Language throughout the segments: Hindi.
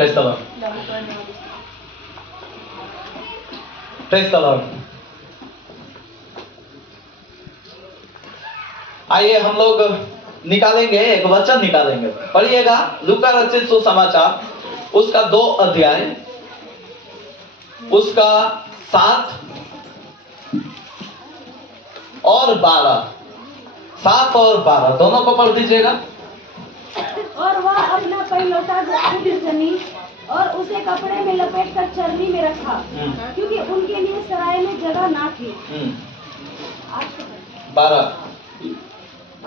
Praise the Lord, praise the Lord. आइए हम लोग निकालेंगे, एक वचन निकालेंगे। पढ़िएगा लूका रचित सुसमाचार उसका 2 अध्याय, उसका 7 और 12, 7 और 12 दोनों को पढ़ दीजिएगा। और वह अपना पहिलौठा जनी और उसे कपड़े में लपेट कर चरनी में रखा, क्योंकि उनके लिए सराय में जगह ना थी। 12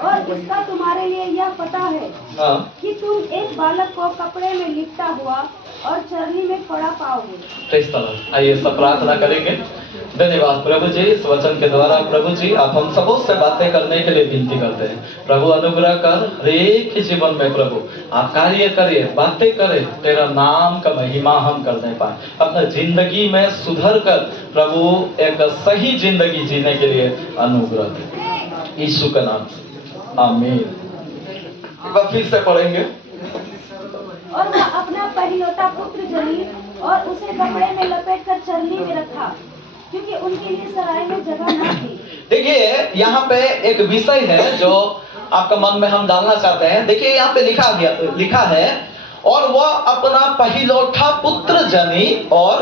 और इसका तुम्हारे लिए यह पता है कि तुम एक बालक को कपड़े में लिपटा हुआ और चरनी में पड़ा पाओगे। Praise the Lord. आइए सब प्रार्थना करेंगे। धन्यवाद प्रभु जी, इस वचन के द्वारा प्रभु जी आप हम सबों से बातें करने के लिए विनती करते हैं। प्रभु अनुग्रह कर, हर एक के जीवन में प्रभु आप कार्य करिए, बातें करें, तेरा नाम का महिमा हम करने पाए, अपने जिंदगी में सुधर कर प्रभु एक सही जिंदगी जीने के लिए अनुग्रह दे, यीशु का नाम, आमीन। एक बार फिर से पढ़ेंगे। और वह अपना पहिलौठा पुत्र जनी और उसे कपड़े में लपेट कर चरनी में रखा, क्योंकि उनके लिए सराय में जगह न थी। देखिए यहाँ पे एक विषय है जो आपका मन में हम डालना चाहते हैं। देखिए यहाँ पे लिखा है और वह अपना पहिलौठा पुत्र जनी और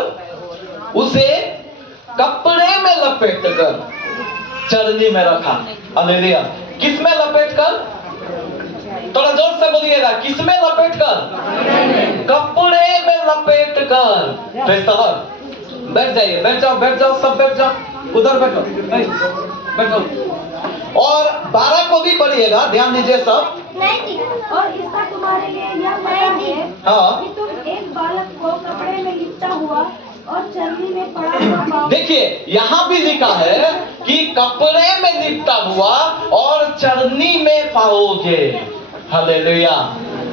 उसे कपड़े में लपेट कर चरनी में रखा। हालेलुया। किस में लपेट कर? थोड़ा जोर से बोलिएगा, किस में लपेट कर? कपड़े में लपेट कर। Praise the Lord. बैठ जाइए, बैठ जाओ, सब बैठ जाओ, उधर बैठो, बैठो। और 12 को भी पढ़िएगा, ध्यान दीजिए सब। और इसका तुम्हारे लिए यह पता है कि तुम एक बालक को कपड़े में लिपटा हुआ और चरनी में पड़ा हुआ पाओगे। देखिए यहाँ भी लिखा है कि कपड़े में लिपटा हुआ और चरनी में पाओगे। Hallelujah,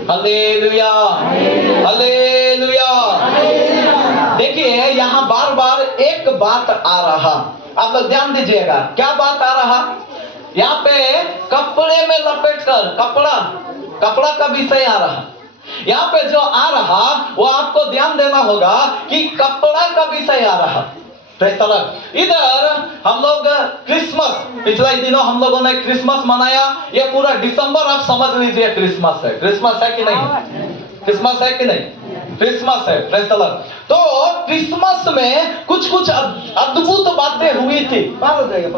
hallelujah, hallelujah. देखिए यहाँ बार बार एक बात आ रहा, आप लोग ध्यान दीजिएगा, क्या बात आ रहा? यहाँ पे कपड़े में लपेट कर, कपड़ा का विषय आ रहा। यहाँ पे जो आ रहा वो आपको ध्यान देना होगा कि कपड़ा का विषय आ रहा। Praise the Lord. इधर हम लोग क्रिसमस, पिछले दिनों हम लोगों ने क्रिसमस मनाया, ये पूरा दिसंबर आप समझ लीजिए क्रिसमस है। क्रिसमस है कि नहीं? क्रिसमस है कि नहीं? क्रिसमस है। Praise the Lord. तो क्रिसमस में कुछ अद्भुत बातें हुई थी। पार हो जाइए,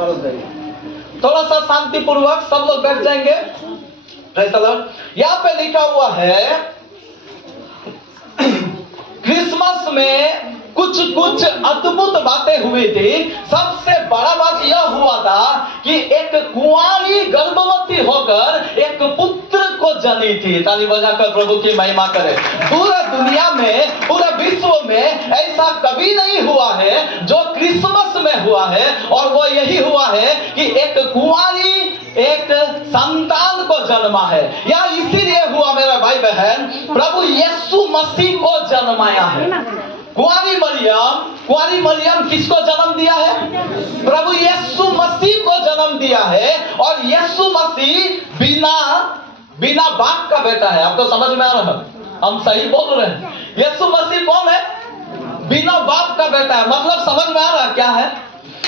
थोड़ा सा शांतिपूर्वक सब लोग बैठ जाएंगे। Praise the Lord. यहाँ पे लिखा हुआ है क्रिसमस में कुछ अद्भुत बातें हुई थी। सबसे बड़ा बात यह हुआ था कि एक कुंवारी गर्भवती होकर एक पुत्र को जनी थी। ताली बजाकर प्रभु की महिमा करें। पूरा दुनिया में, पूरा विश्व में ऐसा कभी नहीं हुआ है जो क्रिसमस में हुआ है, और वो यही हुआ है कि एक कुंवारी एक संतान को जन्मा है। या इसीलिए हुआ मेरा भाई बहन, प्रभु यीशु मसीह को जन्माया है। कुंवारी मरियम किसको जन्म दिया है? प्रभु यीशु मसीह को जन्म दिया है। और यीशु मसीह बिना बाप का बेटा है। आपको समझ में आ रहा है? हम सही बोल रहे हैं। यीशु मसीह कौन है? बिना बाप का बेटा है। मतलब समझ में आ रहा है क्या है?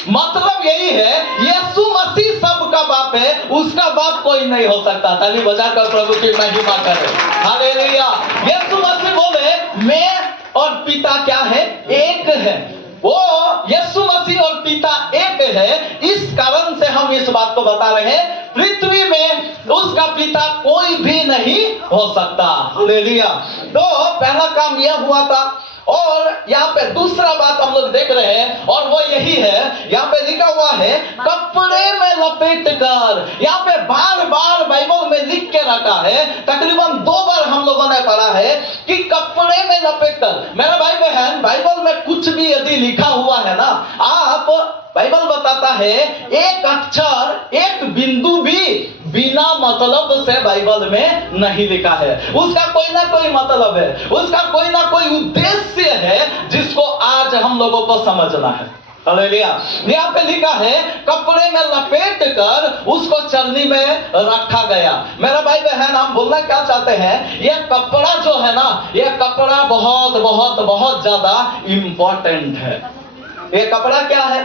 मतलब यही है, यीशु मसीह सबका बाप है, उसका बाप कोई नहीं हो सकता। ताली बजाकर प्रभु की महिमा करें। हालेलुया। यीशु मसीह बोले मैं और पिता क्या है? एक है। वो यीशु मसीह और पिता एक है। इस कारण से हम इस बात को बता रहे हैं, पृथ्वी में उसका पिता कोई भी नहीं हो सकता। हालेलुया। तो पहला काम यह हुआ था। और यहाँ पे दूसरा बात हम लोग देख रहे हैं, और वो यही है, यहाँ पे लिखा हुआ है कपड़े में लपेट कर। यहाँ पे बार बार बाइबल में लिख के रखा है, तकरीबन 2 बार हम लोगों ने पढ़ा है कि कपड़े में लपेट कर। मेरा भाई बहन, बाइबल में कुछ भी यदि लिखा हुआ है ना, आप बाइबल बताता है एक अक्षर, एक बिंदु भी बिना मतलब से बाइबल में नहीं लिखा है। उसका कोई ना कोई मतलब है, उसका कोई ना कोई उद्देश्य है जिसको आज हम लोगों को समझना है। हालेलुया। यहाँ पे लिखा है कपड़े में लपेट कर उसको चलनी में रखा गया। मेरा भाई बहन, हम बोलना क्या चाहते हैं, यह कपड़ा जो है ना, यह कपड़ा बहुत बहुत बहुत ज्यादा इंपॉर्टेंट है। यह कपड़ा क्या है?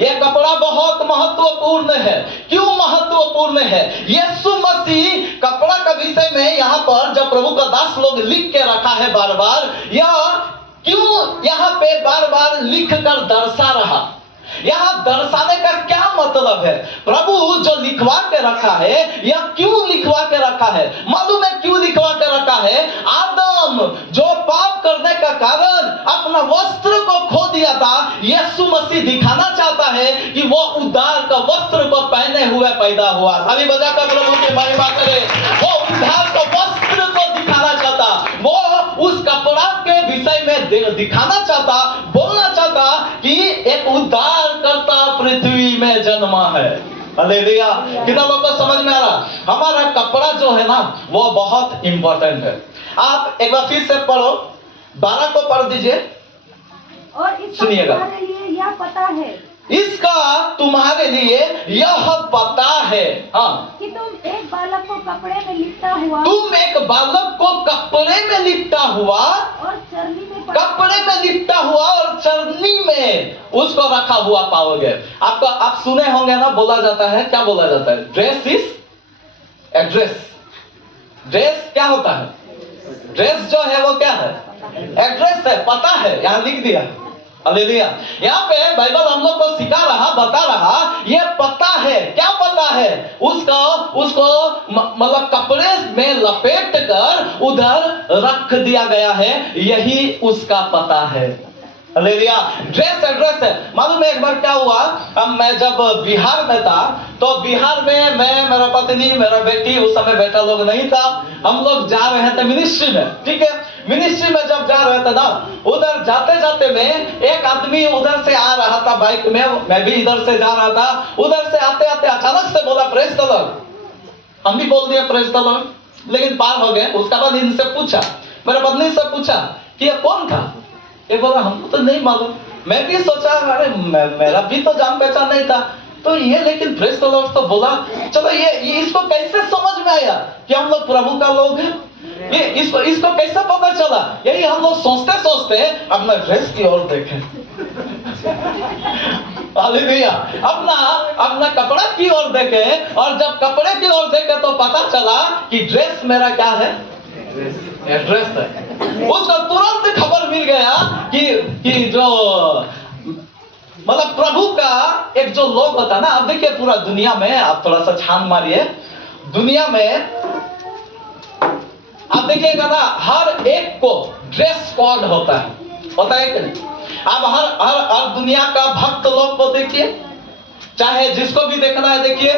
यह कपड़ा बहुत महत्वपूर्ण है। क्यों महत्वपूर्ण है? यीशु मसीह कपड़ा का विषय में यहाँ पर जब प्रभु का दास लोग लिख के रखा है बार बार, या क्यों यहाँ पे बार बार लिख कर दर्शा रहा? यहाँ दर्शाने का क्या मतलब है? प्रभु जो लिखवा के रखा है, यह क्यों लिखवा के रखा है? मालूम है क्यों लिखवा के रखा है? आदम जो पाप करने का कारण अपना वस्त्र को खो दिया था, यीशु मसीह दिखाना चाहता है कि वो उद्धार का वस्त्र को पहने हुए पैदा हुआ। ताली बजाकर प्रभु की महिमा करे। वो उद्धार का वस्त्र को दिखाना चाहता, वो उस कपड़ा के विषय में दिखाना चाहता, बोलना चाहता कि एक उद्धार करता पृथ्वी में जन्मा है। हालेलुया। कितना लोग को समझ में आ रहा? हमारा कपड़ा जो है ना, वो बहुत इंपॉर्टेंट है। आप एक बार फिर से पढ़ो, 12 को पढ़ दीजिए और इसका सुनिएगा। तुम्हारे लिए यह पता है, इसका तुम्हारे लिए यह पता है, हाँ, कि तुम एक बालक को कपड़े में लिपटा हुआ तुम एक बालक को कपड़े में लिपटा हुआ, और चरनी में कपड़े में लिपटा हुआ और चरनी में उसको रखा हुआ पाओगे। आपको आप सुने होंगे ना, बोला जाता है, क्या बोला जाता है? Dress is address. ड्रेस क्या होता है? ड्रेस जो है वो क्या है? एड्रेस है, पता है। यहाँ लिख दिया। हालेलुया। यहाँ पे बाइबल हम लोग को सिखा रहा, बता रहा, ये पता है। क्या पता है? उसको मतलब कपड़े में लपेट कर उधर रख दिया गया है, यही उसका पता है। हालेलुया। ड्रेस एड्रेस है। मालूम है एक बार क्या हुआ, मैं जब बिहार में था, तो बिहार में मैं, मेरा पत्नी, मेरा बेटी, उस समय बेटा लोग नहीं था, हम लोग जा रहे थे मिनिस्ट्री में। ठीक है, मिनिस्ट्री में जब जा रहे थे ना, उधर जाते जाते में एक आदमी उधर से आ रहा था बाइक में, मैं भी इधर से जा रहा था। उधर से आते आते अचानक से बोला प्रेज द लॉर्ड। हम भी बोल दिए प्रेज द लॉर्ड, लेकिन पार हो गए। उसके बाद इनसे पूछा, मेरे पत्नी से पूछा कि ये कौन था? ये बोला हमको तो नहीं मालूम। मैं भी सोचा अरे मेरा भी तो जान पहचान नहीं था, तो ये लेकिन प्रेज द लॉर्ड तो बोला। चलो ये इसको कैसे समझ में आया कि हम लोग प्रभु का लोग हैं? ये इसको कैसे पता चला? यही हम लोग सोचते सोचते अपना ड्रेस की ओर देखें। हालेलुया। अपना कपड़ा की ओर देखे, और जब कपड़े की ओर देखे तो पता चला कि ड्रेस मेरा क्या है? ड्रेस है। उसको तुरंत खबर मिल गया कि जो मतलब प्रभु का एक जो लोग होता है ना। अब देखिए पूरा दुनिया में, आप थोड़ा सा छान मारिए, दुनिया में आप देखिएगा ना, हर एक को ड्रेस कोड होता है कि नहीं? अब हर दुनिया का भक्त लोग को देखिए, चाहे जिसको भी देखना है देखिए,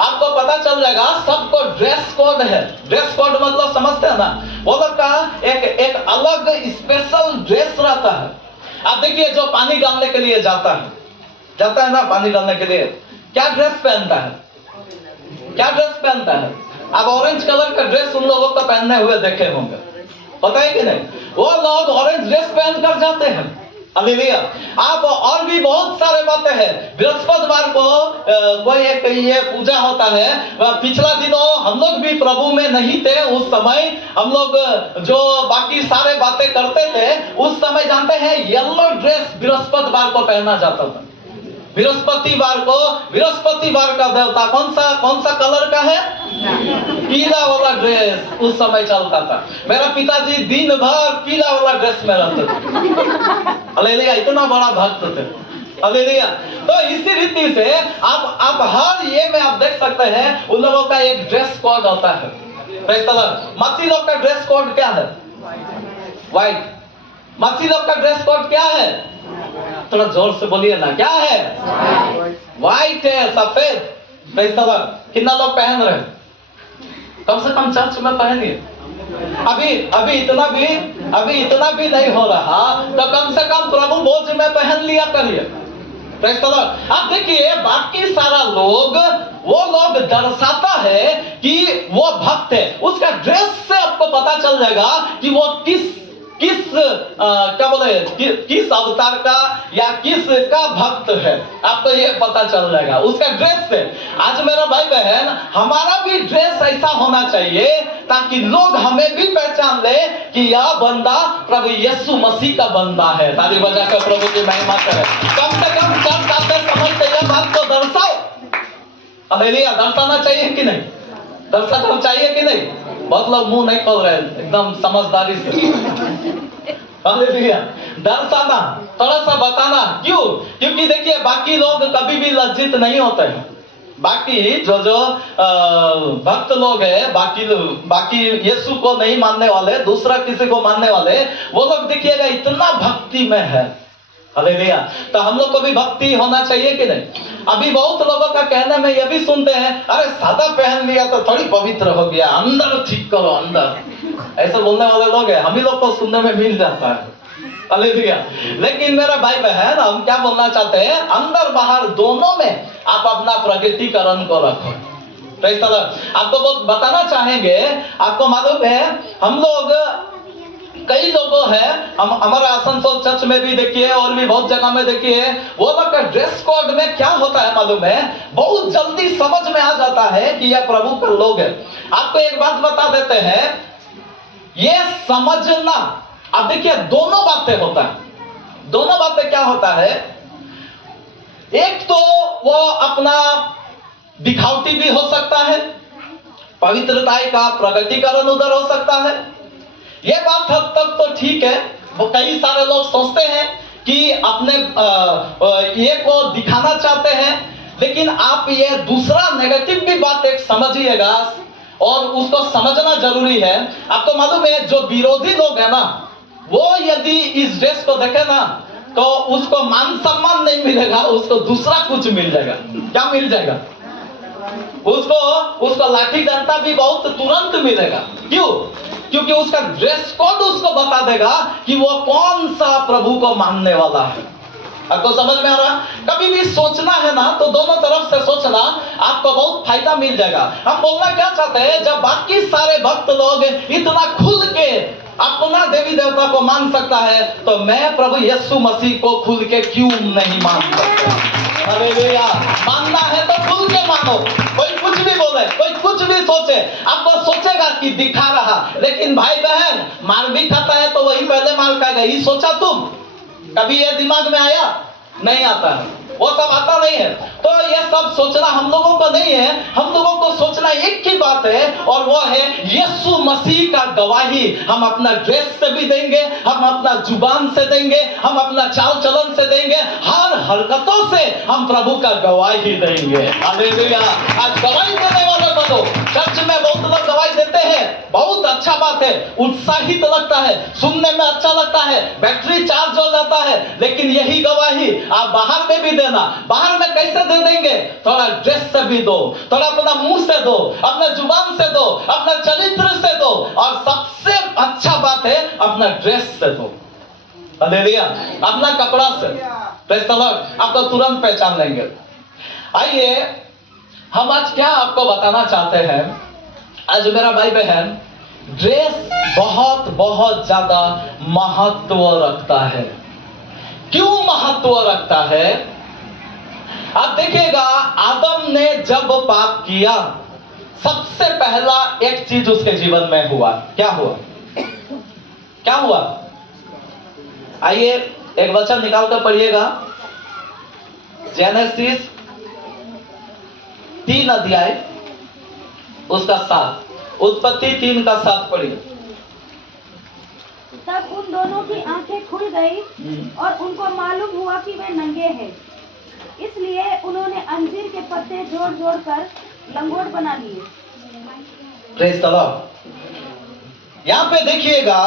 आपको पता चल जाएगा सबको ड्रेस कोड है। ड्रेस कोड मतलब समझते हैं ना, वो लोग का एक अलग स्पेशल ड्रेस रहता है। आप देखिए जो पानी डालने के लिए जाता है ना, पानी डालने के लिए क्या ड्रेस पहनता है? क्या ड्रेस पहनता है? आप ऑरेंज कलर का ड्रेस उन लोगों को पहनने हुए देखे होंगे, पता है कि नहीं? वो लोग ऑरेंज ड्रेस पहन कर जाते हैं। हालेलुया। आप और भी बहुत सारे बातें हैं। बृहस्पतिवार को कोई एक ये पूजा होता है। पिछला दिनों हम लोग भी प्रभु में नहीं थे, उस समय हम लोग जो बाकी सारे बातें करते थे, उस समय जानते हैं येलो ड्रेस बृहस्पतिवार को पहना जाता था। बृहस्पतिवार का देवता कौन सा कलर का है? पीला वाला ड्रेस उस समय चलता था। मेरा पिताजी दिन भर पीला वाला ड्रेस में रहते थे। हालेलुया। इतना बड़ा भक्त थे। हालेलुया। तो इसी रीति से आप हर ये में आप देख सकते हैं उन लोगों का एक ड्रेस कोड होता है। Praise the Lord. मसीह लोग का ड्रेस कोड क्या है? व्हाइट। मसीह लोग का ड्रेस कोड क्या है? थोड़ा जोर से बोलिए ना, क्या है? व्हाइट है, सफेद। Praise the Lord. कितना लोग पहन रहे हैं? कम से कम चर्च में पहनिए। अभी इतना भी नहीं हो रहा, तो कम से कम प्रभु भोज में पहन लिया करिए। Praise the Lord. अब देखिए बाकी सारा वो लोग दर्शाता है कि वो भक्त है। उसका ड्रेस से आपको पता चल जाएगा कि वो किस किस क्या बोले किस अवतार का या किस का भक्त है, आपको ये पता चल जाएगा उसका ड्रेस से। आज मेरा भाई बहन, हमारा भी ड्रेस ऐसा होना चाहिए ताकि लोग हमें भी पहचान ले कि यह बंदा प्रभु यीशु मसीह का बंदा है। ताली बजा कर प्रभु की महिमा करे। कम से कम चर्च आते समय से यह बात को दर्शाओ। हालेलुया, दर्शाना चाहिए कि नहीं? दर्शाना चाहिए कि नहीं? बहुत लोग मुंह नहीं खोल रहे एकदम समझदारी से। हालेलुया, दर्शाना, थोड़ा सा बताना। क्यों? क्योंकि देखिए बाकी लोग कभी भी लज्जित नहीं होते हैं। बाकी जो भक्त लोग हैं, बाकी यीशु को नहीं मानने वाले, दूसरा किसी को मानने वाले, वो लोग देखिएगा इतना भक्ति में है। हालेलुया, तो हम लोग को भी भक्ति होना चाहिए कि नहीं? अभी बहुत लोगों का कहने में ये भी सुनते हैं, अरे सादा पहन लिया तो थोड़ी पवित्र हो गया, अंदर ठीक करो अंदर। ऐसे बोलने वाले लोग हैं, हम ही लोग को सुनने में मिल जाता है। हालेलुया, लेकिन मेरा भाई बहन, हम क्या बोलना चाहते हैं? अंदर बाहर दोनों में आप अपना प्रगतिकरण को रखो। तो इस तरह आपको बहुत बताना चाहेंगे। आपको मालूम है, हम लोग कई लोगों हैं, हम हमारा आसनसोल चर्च में भी देखिए और भी बहुत जगह में देखिए, वो लोग का ड्रेस कोड में क्या होता है मालूम है? बहुत जल्दी समझ में आ जाता है कि यह प्रभु के लोग हैं। आपको एक बात बता देते हैं, ये समझना, अब देखिए दोनों बातें होता है। दोनों बातें क्या होता है? एक तो वो अपना दिखावटी भी हो सकता है, पवित्रता का प्रगतिकरण उधर हो सकता है। ये बात हद तक तो ठीक है। वो कई सारे लोग सोचते हैं कि अपने ये को दिखाना चाहते हैं, लेकिन आप ये दूसरा नेगेटिव भी बात एक समझिएगा और उसको समझना जरूरी है। आपको मालूम है, जो विरोधी लोग हैं ना, वो यदि इस ड्रेस को देखे ना तो उसको मान सम्मान नहीं मिलेगा, उसको दूसरा कुछ मिल जाएगा। क्या मिल जाएगा? उसको लाठी डंडा भी बहुत तुरंत मिलेगा। क्यों? क्योंकि उसका ड्रेस कोड उसको बता देगा कि वो कौन सा प्रभु को मानने वाला है। आपको समझ में आ रहा? कभी भी सोचना है ना तो दोनों तरफ से सोचना, आपको बहुत फायदा मिल जाएगा। हम बोलना क्या चाहते हैं, जब बाकी सारे भक्त लोग इतना खुल के अपना देवी देवता को मान सकता है, तो मैं प्रभु यीशु मसीह को खुल के क्यों नहीं मान सकता? हालेलुया, मानना है तो खुल के मानो। कोई कुछ भी बोले, कोई कुछ भी सोचे, आपको सोचेगा कि दिखा रहा, लेकिन भाई बहन मार भी खाता है तो वही पहले मार खाएगा। ये सोचा तुम? कभी ये दिमाग में आया? नहीं आता है, वो सब आता नहीं है। तो ये सब सोचना हम लोगों को नहीं है। हम लोगों को सोचना एक ही बात है, और वो है यीशु मसीह का गवाही। हम अपना ड्रेस से भी देंगे, हम अपना जुबान से देंगे, हम अपना चाल चलन से देंगे, हर हरकतों से हम प्रभु का गवाही देंगे। हालेलुया, आज गवाही देने वाले बनो। चर्च में बहुत लोग गवाही देते हैं, बहुत अच्छा बात है, उत्साहित लगता है, सुनने में अच्छा लगता है, बैटरी चार्ज हो जाता है। लेकिन यही गवाही आप बाहर में भी देना। बाहर में कैसे दे देंगे? थोड़ा ड्रेस से भी दो, थोड़ा अपना मुंह से दो, अपने जुबान से दो, अपने चरित्र से दो, और सबसे अच्छा बात है अपना ड्रेस से दो। हालेलुया, अपना कपड़ा से। प्रेज़ द लॉर्ड, आप तो तुरंत पहचान लेंगे। आइए हम आज क्या आपको बताना चाहते हैं। आज मेरा भाई बहन, ड्रेस बहुत बहुत ज्यादा महत्व रखता है। क्यों महत्व रखता है? आप देखिएगा, आदम ने जब पाप किया, सबसे पहला एक चीज उसके जीवन में हुआ। क्या हुआ? क्या हुआ? आइए एक वचन निकाल कर पढ़िएगा। जेनेसिस 3 अध्याय उसका 7, उत्पत्ति 3 का 7 पढ़िए। तब उन दोनों की आंखें खुल गई और उनको मालूम हुआ कि वे नंगे हैं। इसलिए उन्होंने अंजीर के पत्ते जोड़ जोड़ कर लंगोट बना लिए। Praise the Lord. यहाँ पे देखिएगा,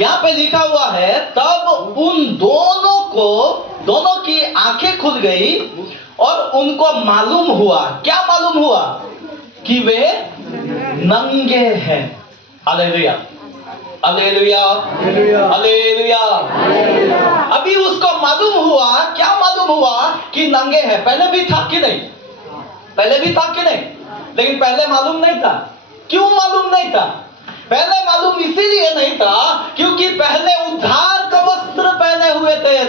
यहाँ पे लिखा हुआ है, तब उन दोनों की आंखें खुल गई और उनको मालूम हुआ। क्या मालूम हुआ? कि वे नंगे हैं। Hallelujah, hallelujah, hallelujah. अभी उसको मालूम हुआ। क्या मालूम हुआ? कि नंगे हैं। पहले भी था कि नहीं? पहले भी था कि नहीं? लेकिन पहले मालूम नहीं था। क्यों मालूम नहीं था? पहले मालूम इसीलिए नहीं था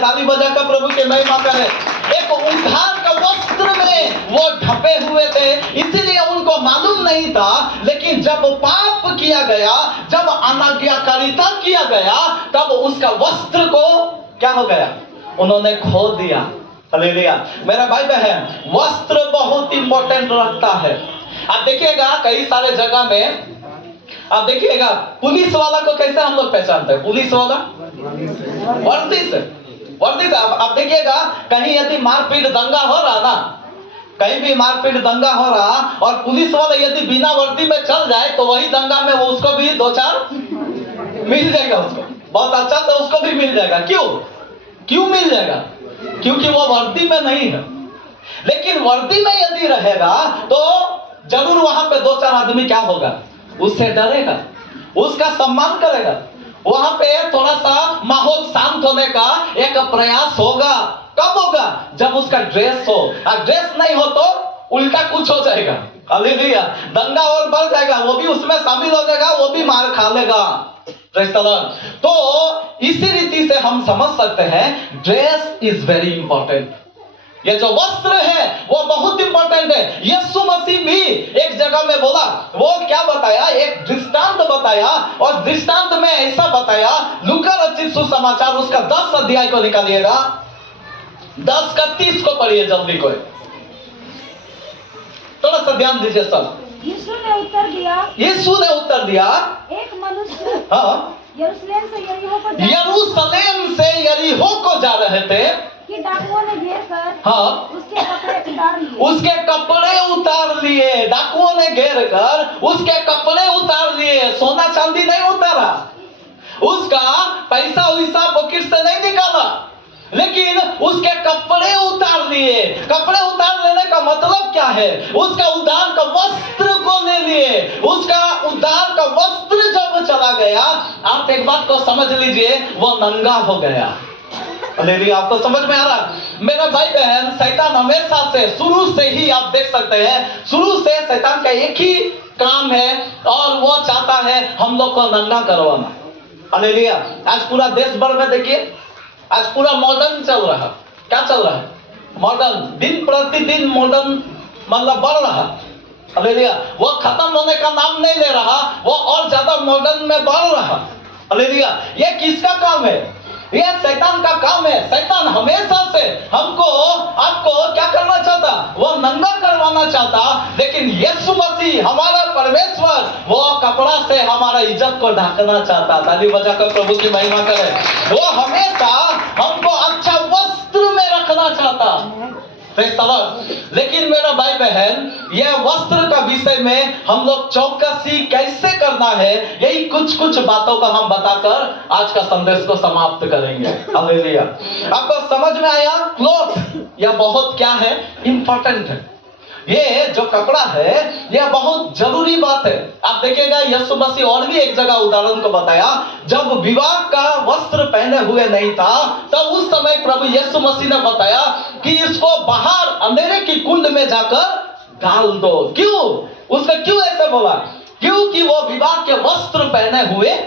ताली बजाकर प्रभु की महिमा करें। एक उद्धार का वस्त्र में वो ढपे हुए थे, इसीलिए उनको मालूम नहीं था। लेकिन जब पाप किया गया, जब अनाज्ञाकारिता किया गया, तब उसका वस्त्र को क्या हो गया, उन्होंने खो दिया। हालेलुया। मेरा भाई बहन, वस्त्र बहुत इंपॉर्टेंट रखता है। आप देखिएगा कई सारे जगह में, आप देखिएगा पुलिस वाला को कैसे हम लोग पहचानते हैं? पुलिस वाला वर्दी से, वर्दी से। आप देखिएगा कहीं यदि मारपीट दंगा हो रहा ना, कहीं भी मारपीट दंगा हो रहा और पुलिस वाला यदि बिना वर्दी में चल जाए तो वही दंगा में वो उसको भी 2-4 मिल जाएगा, उसको बहुत अच्छा से उसको भी मिल जाएगा। क्यों मिल जाएगा? क्योंकि वो वर्दी में नहीं है। लेकिन वर्दी में यदि रहेगा तो जरूर वहां पे 2-4 आदमी क्या होगा, उससे डरेगा, उसका सम्मान करेगा। वहां पे थोड़ा सा माहौल शांत होने का एक प्रयास होगा। कब होगा? जब उसका ड्रेस हो। और ड्रेस नहीं हो तो उल्टा कुछ हो जाएगा। हालेलुया। दंगा और बढ़ जाएगा, वो भी उसमें शामिल हो जाएगा, वो भी मार खा लेगा। Praise the Lord. तो इसी रीति से हम समझ सकते हैं ड्रेस इज वेरी इंपॉर्टेंट। ये जो वस्त्र है वो बहुत इंपॉर्टेंट है। यीशु मसीह भी एक जगह में बोला, वो क्या बताया, एक दृष्टांत बताया, और दृष्टांत में ऐसा बताया, लूका रचित सुसमाचार उसका 10 अध्याय को निकालिएगा, 10 का 30 को पढ़िए जल्दी कोई, थोड़ा सा ध्यान दीजिए सब। यीशु ने उत्तर दिया, एक मनुष्य यरूशलेम से यरीहो को जा रहे थे कि डाकुओं ने घेर कर उसके कपड़े उतार लिए। डाकुओं ने घेर कर उसके कपड़े उतार लिए। सोना चांदी नहीं उतारा, उसका पैसा वैसा पॉकेट से नहीं निकाला, लेकिन उसके कपड़े उतार लिए। कपड़े उतार लेने का मतलब क्या है? उसका उद्धार का वस्त्र को ले लिए। उसका उद्धार का वस्त्र जब चला गया, आप एक बात को समझ लीजिए, वो नंगा हो गया। हालेलुया। आपको समझ में आ रहा? मेरा भाई बहन, शैतान हमेशा से, शुरू से ही आप देख सकते हैं, शुरू से शैतान का एक ही काम है और वो चाहता है हम लोग को नंगा करवाना। हालेलुया। आज पूरा देश भर में देखिए, आज पूरा मॉडर्न चल रहा। क्या चल रहा है? मॉडर्न। दिन प्रतिदिन मॉडर्न मतलब बढ़ रहा। हालेलुया। वो खत्म होने का नाम नहीं ले रहा, वो और ज्यादा मॉडर्न में बढ़ रहा। हालेलुया। ये किसका काम है? ये शैतान का काम है। शैतान हमेशा से हमको, आपको क्या करना चाहता? वो नंगा करवाना चाहता। लेकिन यीशु मसीह हमारा परमेश्वर, वो कपड़ा से हमारा इज्जत को ढकना चाहता। ताली बजाकर प्रभु की महिमा करें। वो हमेशा हमको अच्छा वस्त्र में रखना चाहता। लेकिन मेरा भाई बहन, यह वस्त्र का विषय में हम लोग चौकसी कैसे करना है, यही कुछ बातों का हम बताकर आज का संदेश को समाप्त करेंगे। हालेलुया। आपको समझ में आया? क्लॉथ यह बहुत क्या है? इंपॉर्टेंट है। ये जो कपड़ा है यह बहुत जरूरी बात है। आप देखिएगा यीशु मसीह और भी एक जगह उदाहरण को बताया, जब विवाह का वस्त्र पहने हुए नहीं था तब उस समय प्रभु यीशु मसीह ने बताया कि इसको बाहर अंधेरे की कुंड में जाकर डाल दो। क्यों? उसने क्यों ऐसे बोला? क्योंकि वो विवाह के वस्त्र पहने हुए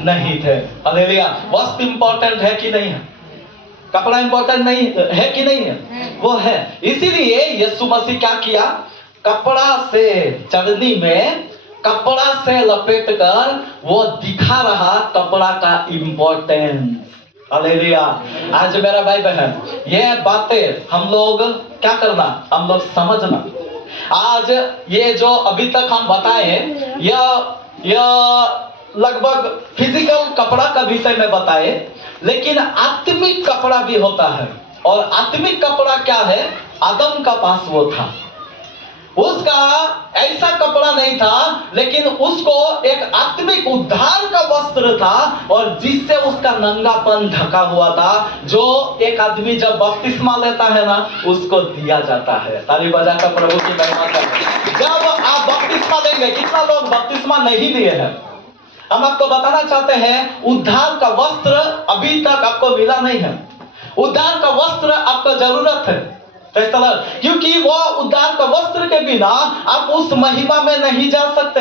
नहीं थे। हालेलुया। वस्त्र इंपॉर्टेंट है कि नहीं है? कपड़ा इंपॉर्टेंट नहीं है कि नहीं है? वो है। इसीलिए यीशु मसीह क्या किया? कपड़ा से, चटनी में कपड़ा से लपेट कर वो दिखा रहा कपड़ा का इंपॉर्टेंस। हालेलुया। आज मेरा भाई बहन, ये बातें हम लोग क्या करना, हम लोग समझना। आज ये जो अभी तक हम बताए, यह लगभग फिजिकल कपड़ा का विषय में बताए, लेकिन आत्मिक कपड़ा भी होता है। और आत्मिक कपड़ा क्या है? आदम का पास वो था। उसका ऐसा कपड़ा नहीं था, लेकिन उसको एक आत्मिक उद्धार का वस्त्र था, और जिससे उसका नंगापन ढका हुआ था, जो एक आदमी जब बपतिस्मा लेता है ना, उसको दिया जाता है। ताली बजाकर प्रभु की महिमा करें। जब आप बपतिस्मा लेंगे, कितना लोग बपतिस्मा नहीं लिए हैं? हम आपको बताना चाहते हैं, उद्धार का वस्त्र अभी तक आपको मिला नहीं है। उद्धार का वस्त्र आपको जरूरत है, क्योंकि वो उद्धार का वस्त्र के बिना आप उस महिमा में नहीं जा सकते।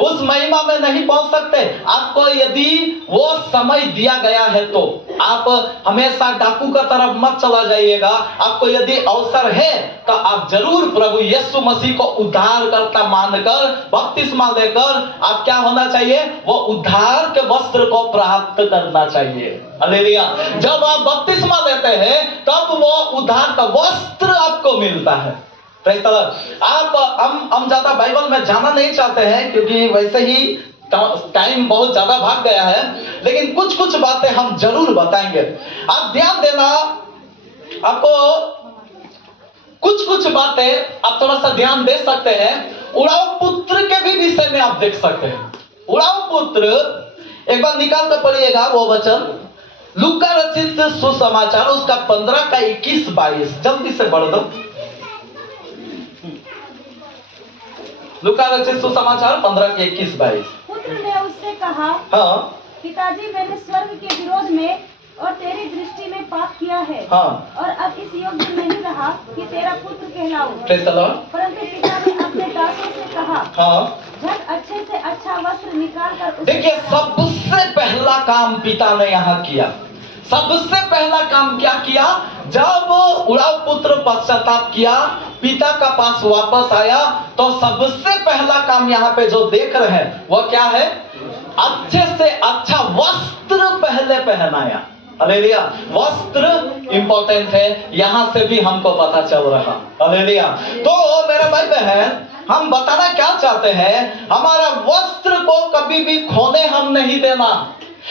उस महिमा में नहीं पहुंच सकते। आपको यदि वो समय दिया गया है तो आप हमेशा डाकू का तरफ मत चला जाइएगा। आपको यदि अवसर है तो आप जरूर प्रभु यीशु मसीह को उद्धारकर्ता मानकर बपतिस्मा लेकर आप क्या होना चाहिए, वो उद्धार के वस्त्र को प्राप्त करना चाहिए। हालेलुया। जब आप बपतिस्मा लेते हैं तब वो उद्धार का वस्त्र आपको मिलता है। आप हम ज्यादा बाइबल में जाना नहीं चाहते हैं क्योंकि वैसे ही टाइम बहुत ज्यादा भाग गया है, लेकिन कुछ कुछ बातें हम जरूर बताएंगे। आप ध्यान देना, आपको कुछ कुछ बातें आप थोड़ा सा ध्यान दे सकते हैं। उड़ाऊ पुत्र के भी विषय में आप देख सकते हैं। उड़ाऊ पुत्र एक बार निकाल कर पढ़िएगा वो वचन, लूका रचित सुसमाचार उसका 15 का 21-22, जल्दी से पढ़ दो। लूका रचित सुसमाचार 15 के 21-22। पुत्र ने उससे कहा, हाँ पिताजी मैंने स्वर्ग के विरोध में और तेरी दृष्टि में पाप किया है, हाँ, और अब इस योग्य नहीं रहा कि तेरा पुत्र कहलाऊं। Praise the Lord. परंतु पिता ने अपने दासों से कहा, हाँ, झट अच्छे से अच्छा वस्त्र निकाल कर देखिए सबसे पहला काम पिता ने यहाँ किया। सबसे पहला काम क्या किया, जब उड़ाऊ पुत्र पश्चाताप किया, पिता का पास वापस आया, तो सबसे पहला काम यहाँ पे जो देख रहे हैं वो क्या है, अच्छे से अच्छा वस्त्र पहले पहनाया। हालेलुया। वस्त्र इंपॉर्टेंट है, यहां से भी हमको पता चल रहा। हालेलुया। तो मेरे भाई बहन, हम बताना क्या चाहते हैं, हमारा वस्त्र को कभी भी खोने हम नहीं देना।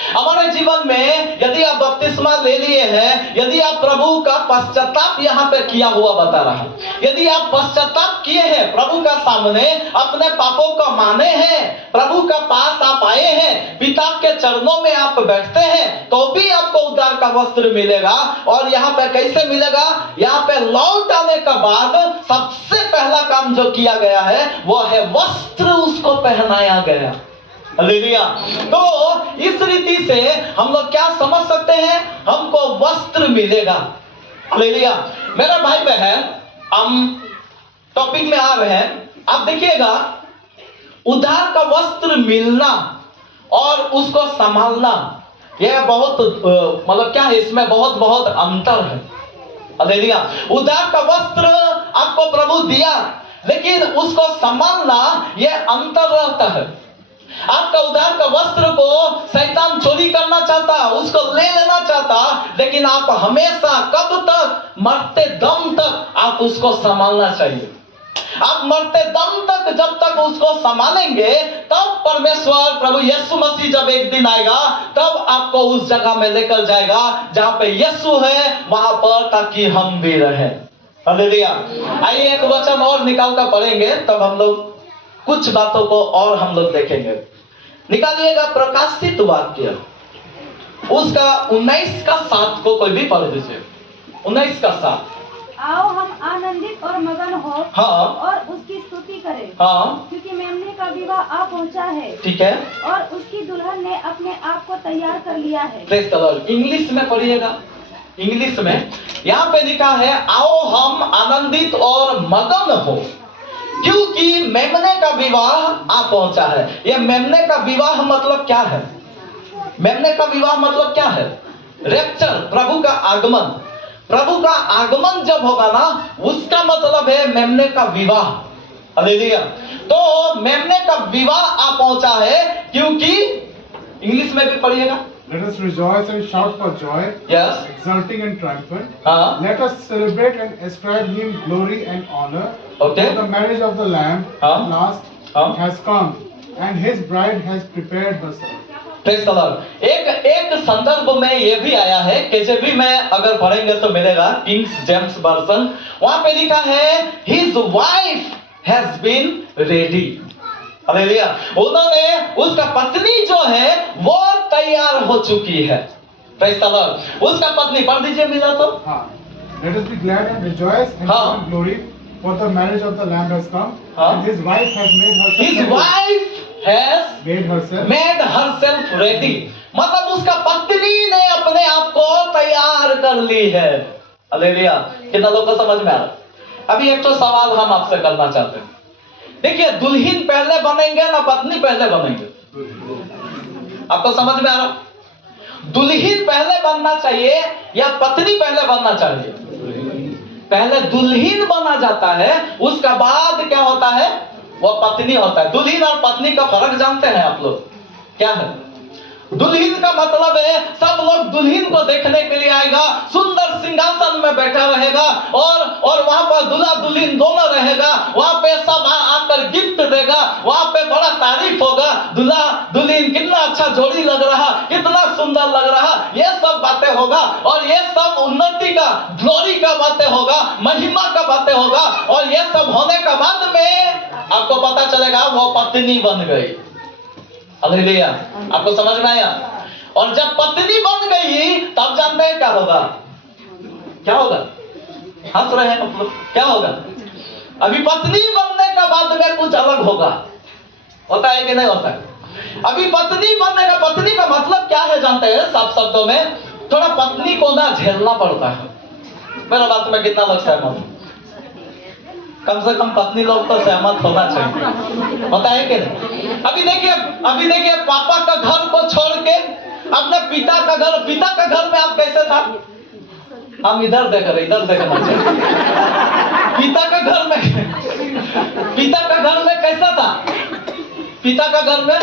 हमारे जीवन में यदि आप बपतिस्मा ले लिए हैं, यदि आप प्रभु का पश्चाताप यहाँ पे किया हुआ बता रहा, यदि आप पश्चाताप किए हैं प्रभु का सामने, अपने पापों को माने हैं, प्रभु का पास आप आए हैं, पिता के चरणों में आप बैठते हैं, तो भी आपको उद्धार का वस्त्र मिलेगा। और यहाँ पे कैसे मिलेगा, यहाँ पे लौट आने के बाद सबसे पहला काम जो किया गया है वो है वस्त्र उसको पहनाया गया। हालेलुया। तो इस रीति से हम लोग क्या समझ सकते हैं, हमको वस्त्र मिलेगा। हालेलुया। मेरा भाई बहन, हम टॉपिक में आ रहे हैं। आप देखिएगा, उद्धार का वस्त्र मिलना और उसको संभालना, यह बहुत मतलब क्या है, इसमें बहुत बहुत अंतर है। हालेलुया। उद्धार का वस्त्र आपको प्रभु दिया, लेकिन उसको संभालना यह अंतर रहता है। आपका उद्धार का वस्त्र को शैतान चोरी करना चाहता, उसको ले लेना चाहता, लेकिन आप हमेशा कब तक, मरते दम तक आप उसको संभालना चाहिए। आप मरते दम तक जब तक उसको संभालेंगे, तब परमेश्वर प्रभु यीशु मसीह जब एक दिन आएगा, तब आपको उस जगह में लेकर जाएगा जहां पे यीशु है, वहां पर, ताकि हम भी रहे। हालेलुया। आइए एक वचन और निकाल कर पढ़ेंगे, तब हम लोग कुछ बातों को और हम लोग देखेंगे। निकालिएगा प्रकाशित वाक्य उसका 19 का 7 को कोई भी पढ़ दीजिए। 19 का 7। आओ हम आनंदित और मगन हो, हाँ, और उसकी स्तुति करें, हाँ, क्योंकि मेमने का विवाह आ पहुंचा है, ठीक है, और उसकी दुल्हन ने अपने आप को तैयार कर लिया है। Praise the Lord. इंग्लिश में पढ़िएगा। इंग्लिश में यहाँ पे लिखा है, आओ हम आनंदित और मगन हो, क्योंकि मेमने का विवाह आ पहुंचा है। यह मेमने का विवाह मतलब क्या है, मेमने का विवाह मतलब क्या है, रैप्चर, प्रभु का आगमन। प्रभु का आगमन जब होगा ना, उसका मतलब है मेमने का विवाह। हालेलुया। तो मेमने का विवाह आ पहुंचा है, क्योंकि इंग्लिश में भी पढ़िएगा। Let us rejoice and shout for joy, Yes. exulting and triumphant. हाँ, Let us celebrate and ascribe him glory and honor. Okay. For the marriage of the Lamb at last हाँ, has come, and his bride has prepared herself. Praise the Lord. एक संदर्भ में यह भी आया है, केजेवी में अगर पढ़ेंगे तो मिलेगा, किंग्स जेम्स वर्जन, वहां पे लिखा है, his wife has been ready. Hallelujah. उन्होंने, उसका पत्नी जो है वो तैयार हो चुकी है। Praise the Lord. उसका पत्नी, पढ़ दीजिए मिला तो। हाँ. Let us be glad and rejoice and हाँ. shout glory, for the marriage of the Lamb has come, हाँ. and his wife has made herself His ready. wife has made herself made herself ready, मतलब उसका पत्नी ने अपने आप को तैयार कर ली है। हालेलुया। कितना लोग को समझ में आ रहा है? अभी एक तो सवाल हम आपसे करना चाहते हैं, देखिए, दुल्हन पहले बनेंगे ना पत्नी पहले बनेंगे? आपको समझ में आ रहा? दुल्हन पहले बनना चाहिए या पत्नी पहले बनना चाहिए? पहले दुल्हन बना जाता है, उसका बाद क्या होता है? वो पत्नी होता है। दुल्हन और पत्नी का फर्क जानते हैं आप लोग? क्या है? दुल्हन का मतलब है सब लोग दुल्हन को देखने के लिए आएगा, सुंदर सिंहासन में बैठा रहेगा और वहां पर दूल्हा दुल्हन दोनों रहेगा। वहां पे सब आकर गिफ्ट देगा, वहां पे बड़ा तारीफ होगा, दूल्हा दुल्हन कितना अच्छा जोड़ी लग रहा, कितना सुंदर लग रहा, ये सब बातें होगा। और ये सब उन्नति का, ग्लोरी का बातें होगा, महिमा का बातें होगा। और ये सब होने के बाद में आपको पता चलेगा वो पत्नी बन गई। हालेलुया, आपको समझ में आया? और जब पत्नी बन गई तब जानते हैं क्या होगा? क्या होगा? हंस रहे हैं आप लोग? क्या होगा? अभी पत्नी बनने का बाद में कुछ अलग होगा। होता है कि नहीं होता है? अभी पत्नी बनने का, पत्नी का मतलब क्या है जानते हैं? साफ शब्दों में, थोड़ा पत्नी को ना झेलना पड़ता है। मेरा बात में कितना लोग सहमत? कम से कम पत्नी लोग तो सहमत होना चाहिए। होता है कि नहीं? अभी देखिए पापा का घर को छोड़ के अपने पिता का घर में आप कैसे था? हम इधर देखना चाहिए। पिता का घर में कैसा था? पिता का घर में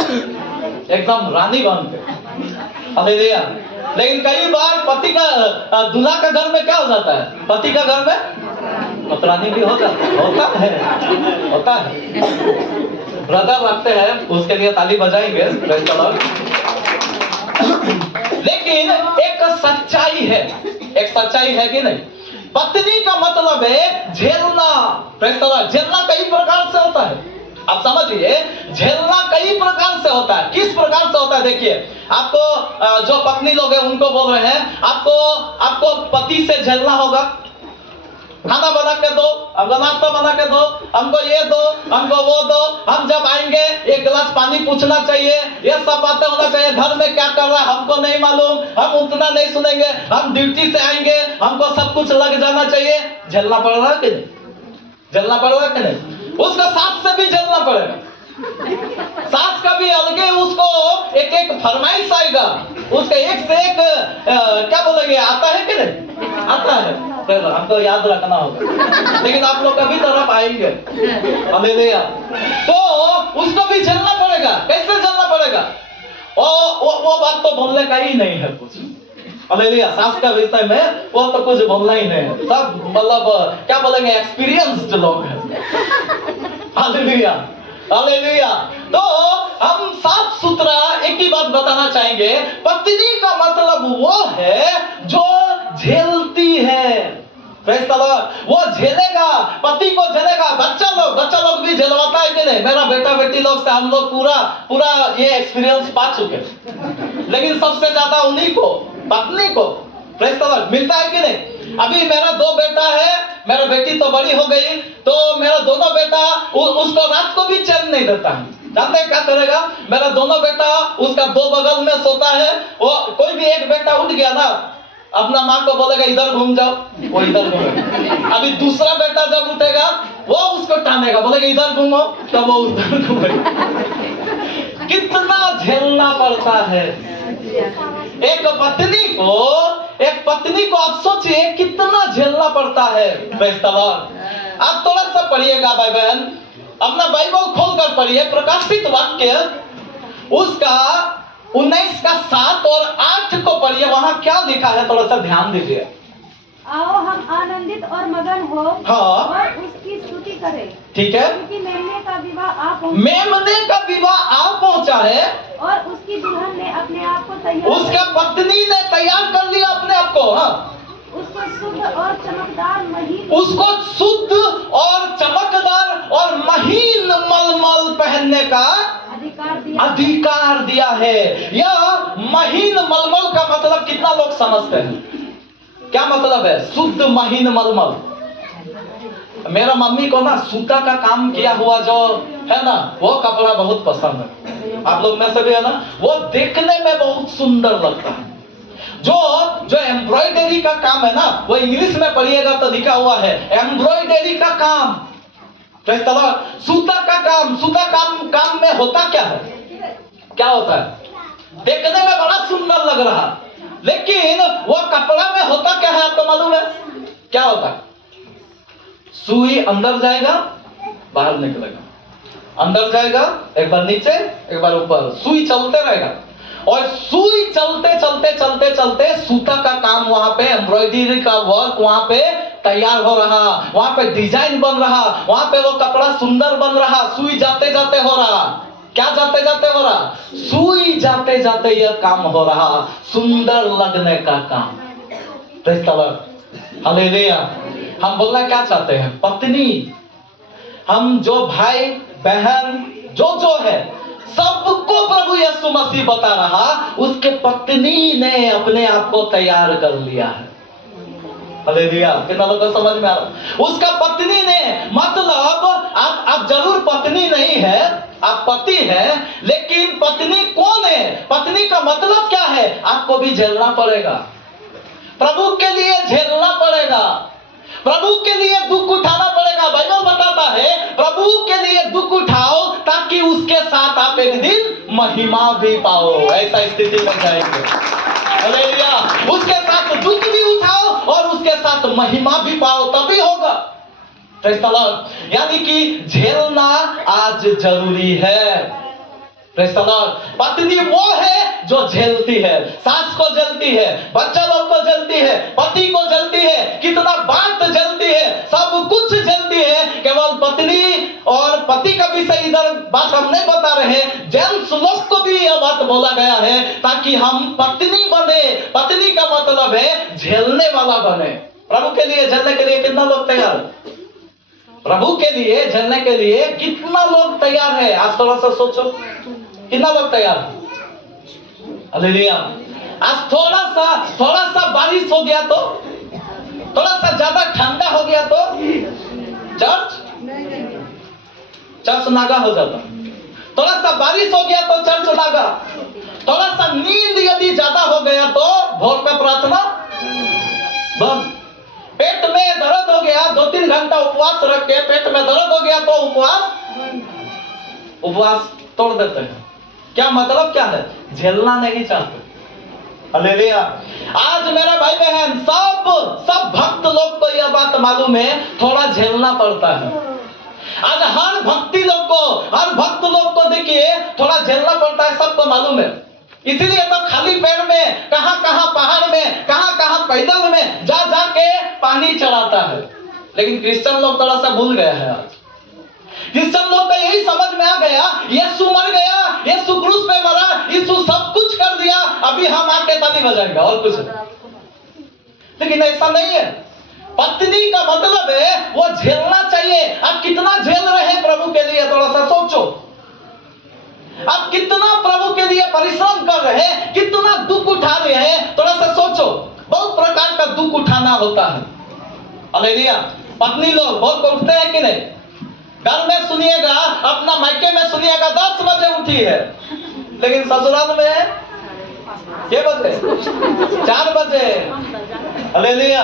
एकदम रानी बन के। हालेलुया। लेकिन कई बार पति का, दूल्हा का घर में क्या हो जाता है? पति का घर में पतरानी भी होता है। ब्रदर रखते हैं, उसके लिए ताली बजाएंगे। लेकिन एक सच्चाई है कि नहीं? पत्नी का मतलब है झेलना। झेलना कई प्रकार से होता है। आप समझिए, झेलना कई प्रकार से होता है। किस प्रकार से होता है? देखिए, आपको जो पत्नी लोग हैं उनको बोल रहे हैं, आपको पति से झेलना होगा। खाना बना के दो, हमको नाश्ता बना के दो, हमको ये दो, हमको वो दो, हम जब आएंगे एक गिलास पानी पूछना चाहिए, ये सब बातें होना चाहिए। घर में क्या कर रहा है हमको नहीं मालूम, हम उतना नहीं सुनेंगे, हम ड्यूटी से आएंगे, हमको सब कुछ लग जाना चाहिए। झेलना पड़ रहा है कि नहीं? झेलना पड़ रहा है कि नहीं? उसका सास से भी झेलना पड़ेगा। सास का भी अलगे उसको एक एक फरमाइश आएगा, उसका एक से एक क्या बोलेंगे, आता है कि नहीं? आता है। हमको याद रखना होगा, लेकिन आप लोग कभी तरफ आएंगे। हालेलुया। तो उसको भी झेलना पड़ेगा। कैसे झेलना पड़ेगा? वो बात तो बोलने का ही नहीं है कुछ। हालेलुया। सास का विषय में वो तो कुछ बोलना ही नहीं है। सब मतलब क्या बोलेंगे, एक्सपीरियंस्ड लोग हैं। हालेलुया। तो हम साफ सुथरा एक ही बात बताना चाहेंगे, पत्नी का मतलब वो है जो झेलती है। वो झेलेगा, पति को झेलेगा। बच्चा लोग भी झेलवाता है कि नहीं? मेरा बेटा बेटी लोग से हम लोग पूरा ये एक्सपीरियंस पा चुके। लेकिन सबसे ज्यादा उन्हीं को, पत्नी को मिलता है कि नहीं? अभी मेरा 2 बेटा है, मेरा बेटी तो बड़ी हो गई, तो मेरा दोनों बेटा उसको रात को भी चैन नहीं देता है। जानते हैं क्या करेगा? मेरा दोनों बेटा उसका 2 बगल में सोता है। वो कोई भी एक बेटा उठ गया ना, अपना माँ को बोलेगा इधर घूम जाओ, वो इधर घूमेगा। अभी दूसरा बेटा जब उठेगा वो उसको टानेगा, बोलेगा इधर घूमो, तब वो उधर घूमेगा। कितना झेलना पड़ता है एक पत्नी को आप सोचिए कितना झेलना पड़ता है। आप थोड़ा सा पढ़िएगा भाई बहन, अपना बाइबल खोलकर पढ़िए, प्रकाशित वाक्य उसका 19 का 7 और 8 को पढ़िए। वहां क्या लिखा है थोड़ा सा ध्यान दीजिए। आओ हम आनंदित और मगन हो, हाँ, और उसकी स्तुति करें। ठीक है, क्योंकि मेमने का विवाह आ पहुंचा है और उसकी दुल्हन ने अपने आप को तैयार, उसका पत्नी ने तैयार कर लिया अपने आप को। हाँ, उसको शुद्ध और चमकदार और महीन मलमल पहनने का अधिकार दिया है। यह महीन मलमल का मतलब कितना लोग समझते हैं? क्या मतलब है शुद्ध महीन मलमल? मेरा मम्मी को ना सूता का काम किया हुआ जो है ना, वो कपड़ा बहुत पसंद है। आप लोग में से भी है ना, वो देखने में बहुत सुंदर लगता है। जो एम्ब्रॉयडरी का काम है ना, वो इंग्लिश में पढ़िएगा तो लिखा हुआ है एम्ब्रॉयडरी का काम। Praise the Lord. सूता का काम में होता क्या है? क्या होता है? देखने में बड़ा सुंदर लग रहा, लेकिन वो कपड़ा में होता क्या है आपको मालूम है? क्या होता है? सुई अंदर जाएगा, बाहर निकलेगा, अंदर जाएगा, एक बार नीचे एक बार ऊपर, सुई चलते रहेगा। और सुई चलते चलते चलते चलते सूता का काम वहां पे, एम्ब्रॉयडरी का वर्क वहां पे तैयार हो रहा, वहां पे डिजाइन बन रहा, वहां पे वो कपड़ा सुंदर बन रहा, सुई जाते जाते हो रहा। क्या जाते जाते हो रहा? सुई जाते जाते यह काम हो रहा, सुंदर लगने का काम। Praise the Lord, hallelujah. हम बोलना क्या चाहते हैं? पत्नी, हम जो भाई बहन जो है, सबको प्रभु यीशु मसीह बता रहा, उसके पत्नी ने अपने आप को तैयार कर लिया है। हालेलुया। कितना लोगों को समझ में आ रहा? उसका पत्नी ने, मतलब आप जरूर पत्नी नहीं है, आप पति हैं, लेकिन पत्नी कौन है? पत्नी का मतलब क्या है? आपको भी झेलना पड़ेगा, प्रभु के लिए झेलना पड़ेगा, प्रभु के लिए दुख उठाना पड़ेगा। बाइबल बताता है प्रभु के लिए दुख उठाओ ताकि उसके साथ आप एक दिन महिमा भी पाओ। ऐसा स्थिति बन जाएगी। हालेलुया। उसके साथ दुख भी उठाओ और उसके साथ महिमा भी पाओ, तभी होगा। Praise the Lord. यानी कि झेलना आज जरूरी है। Praise the Lord. पत्नी वो है जो झेलती है, सास को झेलती है, बच्चा लोग को झेलती है, पति को झेलती है, कितना बात झेलती है, सब कुछ झेलती है। केवल पत्नी और पति का विषय इधर बात हम नहीं बता रहे, जेंट्स लोग को भी यह बात बोला गया है ताकि हम पत्नी बने। पत्नी का मतलब है झेलने वाला बने। प्रभु के लिए झेलने के लिए कितना लोग तैयार? प्रभु के लिए झेलने के लिए कितना लोग तैयार है? आज थोड़ा सा सोचो, कितना लोग तैयार? हालेलुया। आज थोड़ा सा बारिश हो गया तो, थोड़ा सा ज्यादा ठंडा हो गया तो चर्च नागा हो जाता। थोड़ा सा बारिश हो गया तो चर्च नागा। थोड़ा सा नींद यदि ज्यादा हो गया तो भोर का प्रार्थना बंद। पेट में दर्द हो गया, 2-3 घंटा उपवास रख के पेट में दर्द हो गया तो उपवास तोड़ देते हैं। क्या मतलब क्या है? झेलना नहीं चाहते। हालेलुया। आज मेरा भाई बहन सब भक्त लोग को यह बात मालूम है, थोड़ा झेलना पड़ता है। आज हर भक्त लोग को देखिए थोड़ा झेलना पड़ता है, सबको मालूम है। इसीलिए तो खाली पैर में कहां पहाड़ में, कहां पैदल में जा के पानी चढ़ाता है। लेकिन क्रिश्चियन लोग थोड़ा सा भूल गए हैं। आज क्रिश्चियन लोग को यही समझ में आ गया, यीशु मर गया, यीशु क्रूस पे मरा, यीशु सब कुछ कर दिया, अभी हम आके ताली बजाएंगे और कुछ। लेकिन ऐसा नहीं है। पत्नी का मतलब है वो झेलना चाहिए। आप कितना झेल रहे हैं प्रभु के लिए? थोड़ा सा सोचो। आप कितना प्रभु के लिए परिश्रम कर रहे हैं, कितना दुख उठा रहे हैं, थोड़ा सा सोचो। बहुत प्रकार का दुख उठाना होता है। हालेलुया। पत्नी लोग बहुत उठते हैं कि नहीं? घर में सुनिएगा, अपना मायके में सुनिएगा 10 बजे उठी है, लेकिन ससुराल में क्या बजे? 4 बजे। हालेलुया।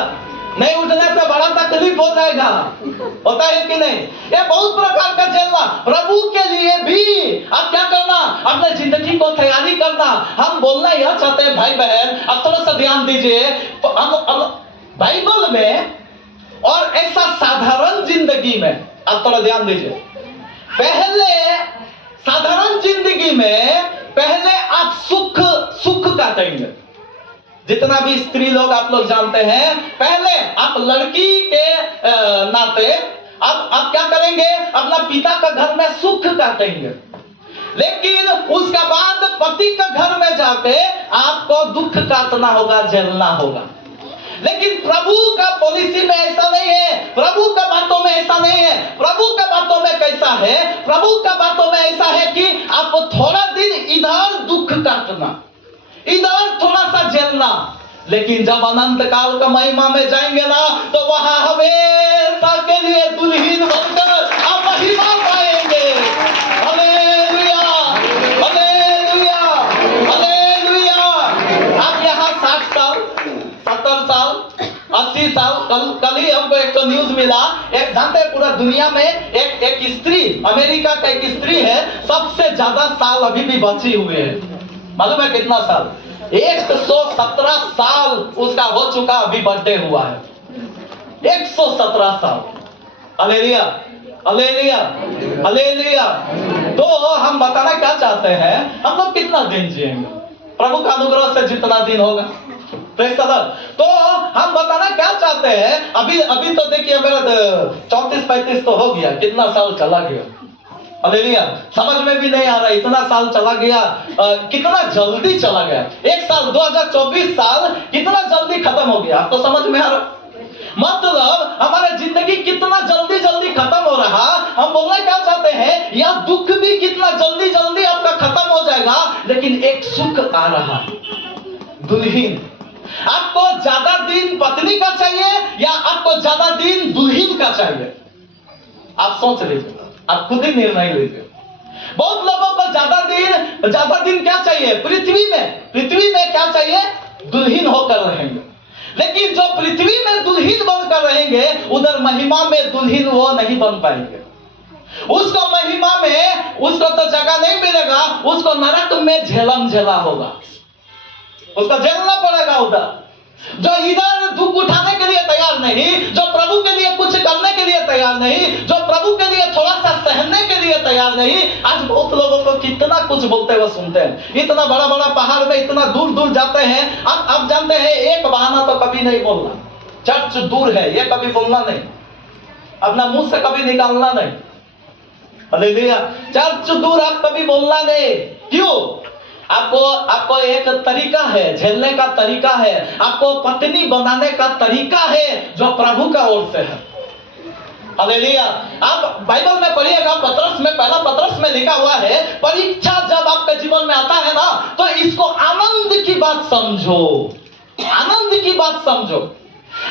नहीं उठने से बड़ा तकलीफ हो जाएगा, होता है कि नहीं? ये बहुत प्रकार का झेलना। प्रभु के लिए भी अब क्या करना? अपने जिंदगी को तैयारी करना। हम बोलना यह चाहते हैं भाई बहन, अब थोड़ा सा ध्यान दीजिए। बाइबल में और ऐसा साधारण जिंदगी में आप थोड़ा ध्यान दीजिए। पहले साधारण जिंदगी में पहले आप सुख काटेंगे। जितना भी स्त्री लोग आप लोग जानते हैं, पहले आप लड़की के नाते अब क्या करेंगे? अपना पिता का घर में सुख काटेंगे। लेकिन उसके बाद पति का घर में जाके आपको दुख काटना होगा, झेलना होगा। लेकिन प्रभु का पॉलिसी में ऐसा नहीं है, प्रभु का बातों में ऐसा नहीं है। प्रभु का बातों में कैसा है? प्रभु का बातों में ऐसा है कि आप थोड़ा दिन इधर दुख काटना, इधर थोड़ा सा झेलना, लेकिन जब अनंत काल का महिमा में जाएंगे ना, तो वहां हमेशा के लिए दुल्हन बनकर आप महिमा पाएंगे। Hallelujah, hallelujah, hallelujah. आप यहाँ 60 साल, 70 साल, 80 साल कल ही हमको एक तो न्यूज मिला, एक जानते हैं पूरा दुनिया में एक स्त्री, अमेरिका का एक स्त्री है, सबसे ज्यादा साल अभी भी बची हुए है। मालूम है कितना साल? 117 साल उसका हो चुका, अभी बर्थडे हुआ है। 117 साल। Hallelujah, hallelujah, hallelujah. तो हम बताना क्या चाहते हैं, हम लोग कितना दिन जिएंगे प्रभु का अनुग्रह से, जितना दिन होगा। तो हम बताना क्या चाहते हैं, अभी तो देखिए मेरा 34-35 तो हो गया, कितना साल चला गया। हालेलुया, समझ में भी नहीं आ रहा, इतना साल चला गया, कितना जल्दी चला गया। एक साल 2024 साल कितना जल्दी खत्म हो गया, आपको समझ में आ रहा? मतलब हमारा जिंदगी कितना जल्दी जल्दी खत्म हो रहा। हम बोलना क्या चाहते हैं, या दुख भी कितना जल्दी जल्दी आपका खत्म हो जाएगा, लेकिन एक सुख आ रहा, दुल्हन। आपको ज्यादा दिन पत्नी का चाहिए या आपको ज्यादा दिन दुल्हन का चाहिए? आप सोच लीजिए, आप खुद ही निर्णय लीजिए। बहुत लोगों को ज्यादा दिन क्या चाहिए, पृथ्वी में क्या चाहिए, दुल्हन होकर रहेंगे। लेकिन जो पृथ्वी में दुल्हन बनकर रहेंगे, उधर महिमा में दुल्हन वो नहीं बन पाएंगे। उसको महिमा में उसको तो जगह नहीं मिलेगा, उसको नरक में झेला होगा, उसको झेलना पड़ेगा उधर। जो इधर दुख उठाने के लिए तैयार नहीं, जो प्रभु के लिए कुछ करने के लिए तैयार नहीं, जो प्रभु के लिए थोड़ा सा सहने के लिए तैयार नहीं। आज बहुत लोगों को कितना कुछ बोलते हुए सुनते हैं, इतना बड़ा बड़ा पहाड़ में इतना दूर दूर जाते हैं। अब जानते हैं, एक बहाना तो कभी नहीं बोलना, चर्च दूर है ये कभी बोलना नहीं, अपना मुंह से कभी निकालना नहीं। हालेलुया, चर्च दूर आप कभी बोलना नहीं। क्यों? आपको एक तरीका है, झेलने का तरीका है, आपको पत्नी बनाने का तरीका है जो प्रभु का ओर से है। हालेलुया। आप बाइबल में पढ़िएगा, पहला पत्रस में लिखा हुआ है, परीक्षा जब आपके जीवन में आता है ना, तो इसको आनंद की बात समझो, आनंद की बात समझो।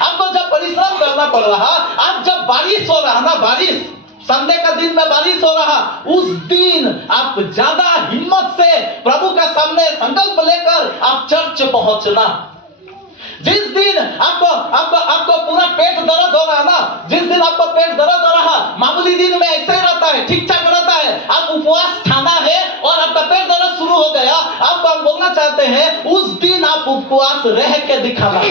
आपको जब परिश्रम करना पड़ रहा, आप जब बारिश हो रहा ना, बारिश संडे का दिन में बारिश हो रहा, उस दिन आप ज्यादा हिम्मत से प्रभु का सामने संकल्प लेकर आप चर्च पहुंचना। जिस दिन आपको पूरा पेट दर्द हो रहा ना, जिस दिन आपको पेट दर्द हो रहा, मामूली दिन में ऐसे ही रहता है, ठीक ठाक रहता है, आप उपवास ठाना है और आपका पेट दर्द शुरू हो गया, आपको हम बोलना चाहते हैं, उस दिन आप उपवास रह के दिखाना,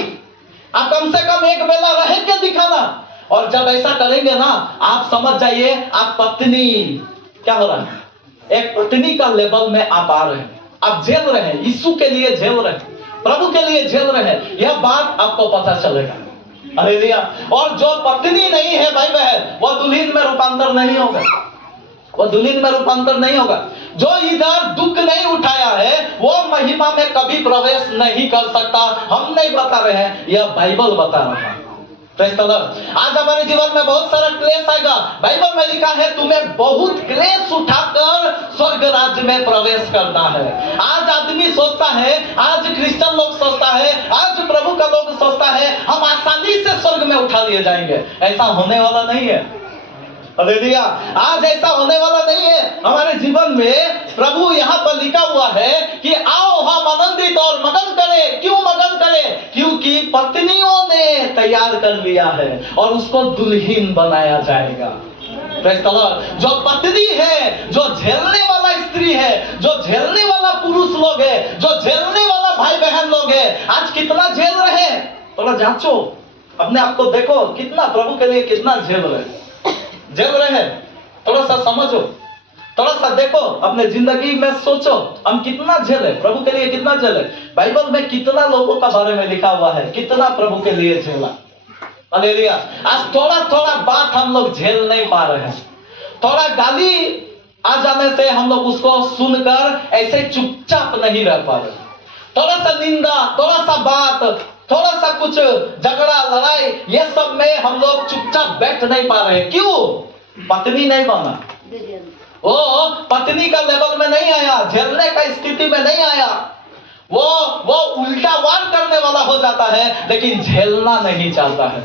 आप कम से कम एक बेला रह के दिखाना। और जब ऐसा करेंगे ना, आप समझ जाइए, आप पत्नी क्या हो रहा है, एक पत्नी का लेवल में आप आ रहे हैं, आप झेल रहे हैं, यीशु के लिए झेल रहे हैं, प्रभु के लिए झेल रहे हैं, यह बात आपको पता चलेगा। हालेलुया। और जो पत्नी नहीं है भाई बहन, वो दुल्हन में रूपांतर नहीं होगा, वो दुल्हन में रूपांतर नहीं होगा। जो इधर दुख नहीं उठाया है, वो महिमा में कभी प्रवेश नहीं कर सकता। हम नहीं बता रहे हैं, यह बाइबल बता रहा है। आज हमारे जीवन में बहुत सारा क्लेश आएगा। बाइबल में लिखा है, तुम्हें बहुत क्लेश उठाकर स्वर्ग राज्य में प्रवेश करना है। आज आदमी सोचता है, आज क्रिश्चियन लोग सोचता है, आज प्रभु का लोग सोचता है, हम आसानी से स्वर्ग में उठा लिए जाएंगे। ऐसा होने वाला नहीं है। हालेलुया। आज ऐसा होने वाला नहीं है। हमारे जीवन में प्रभु यहाँ पर लिखा हुआ है कि आओ हम आनंदित और मगन करें। क्यों मगन करें? क्योंकि पत्नियों ने तैयार कर लिया है और उसको दुल्हन बनाया जाएगा। जो पत्नी है, जो झेलने वाला स्त्री है, जो झेलने वाला पुरुष लोग है, जो झेलने वाला भाई बहन लोग है, आज कितना झेल रहे हैं, थोड़ा जांचो, अपने आप को देखो, कितना प्रभु के लिए कितना झेल रहे हैं। थोड़ा सा समझो, थोड़ा सा देखो, अपने जिंदगी में सोचो, हम कितना झेले, प्रभु के लिए कितना झेले। बाइबल में कितना लोगों का बारे में लिखा हुआ है, कितना प्रभु के लिए झेला। हालेलुया। आज थोड़ा थोड़ा बात हम लोग झेल नहीं पा रहे हैं। थोड़ा गाली आ जाने से हम लोग उसको सुनकर ऐसे चुपचाप नहीं रह पा रहे। थोड़ा सा निंदा, थोड़ा सा बात, थोड़ा सा कुछ झगड़ा लड़ाई, ये सब में हम लोग चुपचाप बैठ नहीं पा रहे। क्यों? पत्नी नहीं बना, वो पत्नी का लेवल में नहीं आया, झेलने का स्थिति में नहीं आया। वो उल्टा वार करने वाला हो जाता है, लेकिन झेलना नहीं चाहता है।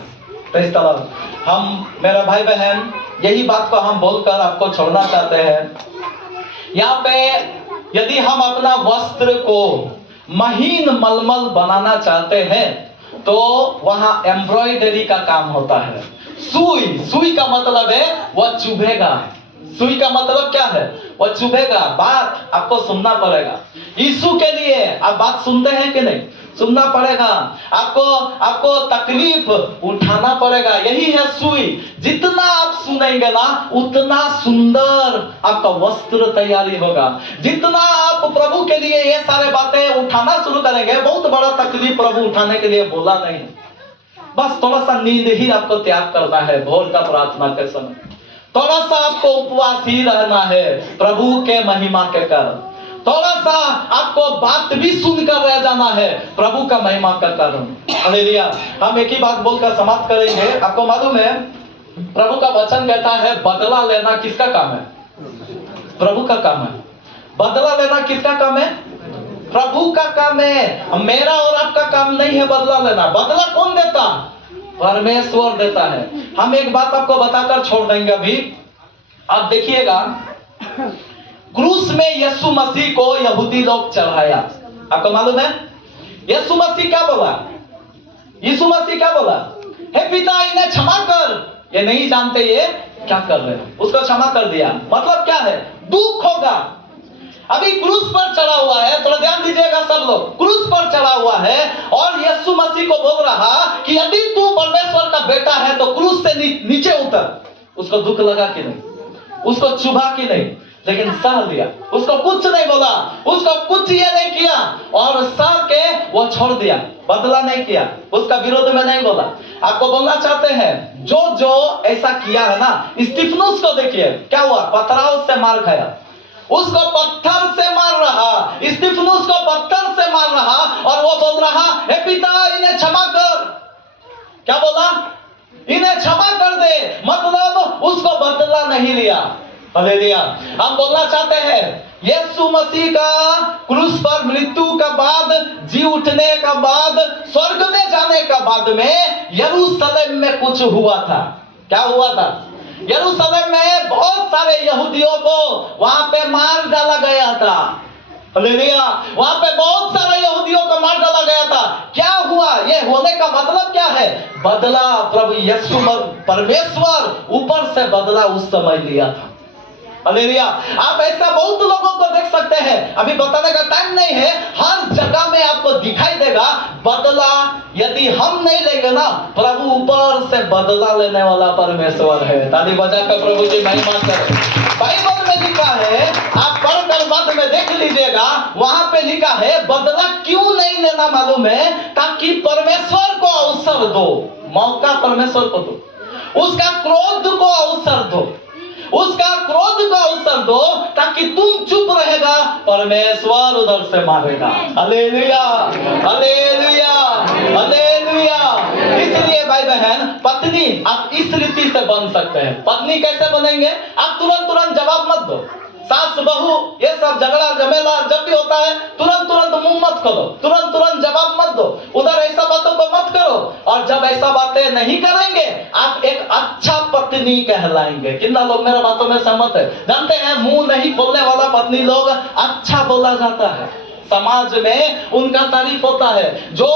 तो इस तरह हम, मेरे भाई बहन, यही बात को हम बोलकर आपको छोड़ना चाहते हैं। यहाँ पे यदि हम अपना वस्त्र को महीन मलमल बनाना चाहते हैं, तो वहां एम्ब्रॉयडरी का काम होता है। सुई, सुई का मतलब है वह चुभेगा। सुई का मतलब क्या है? वह चुभेगा। बात आपको सुनना पड़ेगा। यीशु के लिए आप बात सुनते हैं कि नहीं? सुनना पड़ेगा। आपको तकलीफ उठाना पड़ेगा। यही है सुई। जितना आप सुनेंगे ना उतना सुंदर आपका वस्त्र तैयारी होगा। जितना आप प्रभु के लिए ये सारे बातें उठाना शुरू करेंगे, बहुत बड़ा तकलीफ प्रभु उठाने के लिए बोला नहीं, बस थोड़ा सा नींद ही आपको त्याग करना है। भोर का प्रार्थना के समय थोड़ा सा आपको उपवास ही रहना है प्रभु के महिमा के कारण। थोड़ा सा आपको बात भी सुनकर रह जाना है प्रभु का महिमा का कारण। हालेलुया। हम एक ही बात बोलकर समाप्त करेंगे। आपको मालूम है प्रभु का वचन कहता है बदला लेना किसका काम है? प्रभु का काम है। बदला लेना किसका काम है? प्रभु का काम है। मेरा और आपका काम नहीं है बदला लेना। बदला कौन देता? परमेश्वर देता है। हम एक बात आपको बताकर छोड़ देंगे अभी। आप देखिएगा क्रूस में यीशु मसीह को यहूदी लोग चढ़ाया। आपको मालूम है यीशु मसीह क्या बोला? यीशु मसीह क्या बोला? हे पिता इन्हें क्षमा कर, ये नहीं जानते ये क्या कर रहे हैं। उसको क्षमा कर दिया। मतलब क्या है? दुख होगा। अभी क्रूस पर चढ़ा हुआ है, थोड़ा ध्यान दीजिएगा सब लोग। क्रूस पर चढ़ा हुआ है और यीशु मसीह को बोल रहा कि यदि तू परमेश्वर का बेटा है तो क्रूस से नीचे उतर। उसको दुख लगा कि नहीं? उसको चुभा कि नहीं? लेकिन सह लिया। उसको कुछ नहीं बोला, उसको कुछ ये नहीं किया और सह के वो छोड़ दिया। बदला नहीं किया, उसका विरोध में नहीं बोला। आपको बोलना चाहते हैं जो जो ऐसा किया है ना, स्टीफनुस को देखिए क्या हुआ? पथराव से मार खाया। उसको पत्थर से मार रहा, स्टीफनुस को पत्थर से मार रहा और वो बोल रहा हे पिता इन्हें क्षमा कर। क्या बोला? इन्हें क्षमा कर दे। मतलब उसको बदला नहीं लिया। हालेलुया। हम बोलना चाहते हैं यीशु मसीह का क्रूस पर मृत्यु का बाद, जी उठने का बाद, स्वर्ग में जाने का बाद में यरूशलेम में कुछ हुआ था। क्या हुआ था? यरूशलेम में बहुत सारे यहूदियों को वहां पे मार डाला गया था। हालेलुया। वहां पे बहुत सारे यहूदियों को मार डाला गया था। क्या हुआ? ये होने का मतलब क्या है? बदला प्रभु यीशु परमेश्वर ऊपर से बदला उस समय लिया था। हालेलुया। आप ऐसा बहुत लोगों को देख सकते हैं। अभी बताने का टाइम नहीं है। हर जगह में आपको दिखाई देगा बदला यदि हम नहीं लेंगे ना, प्रभु ऊपर से बदला लेने वाला परमेश्वर है। ताली बजाकर प्रभु की महिमा करें। बाइबल में लिखा है, आप पढ़कर बाद में देख लीजिएगा, वहां पे लिखा है बदला क्यों नहीं लेना मालूम है? ताकि परमेश्वर को अवसर दो, मौका परमेश्वर को दो, उसका क्रोध को अवसर दो, उसका क्रोध को अवसर दो ताकि तुम चुप रहेगा, परमेश्वर उधर से मारेगा। Hallelujah, hallelujah, hallelujah. इसलिए भाई बहन, पत्नी आप इस रीति से बन सकते हैं। पत्नी कैसे बनेंगे? आप तुरंत जवाब मत दो। सास बहू ये सब झगड़ा झमेला जब भी होता है तुरंत मुंह मत खोलो, तुरंत जवाब मत दो, उधर ऐसा बातों को मत करो। और जब ऐसा बातें नहीं करेंगे आप एक अच्छा पत्नी कहलाएंगे। कितना लोग मेरा बातों में सहमत है? जानते हैं मुंह नहीं खोलने वाला पत्नी लोग अच्छा बोला जाता है, समाज में उनका तारीफ होता है। जो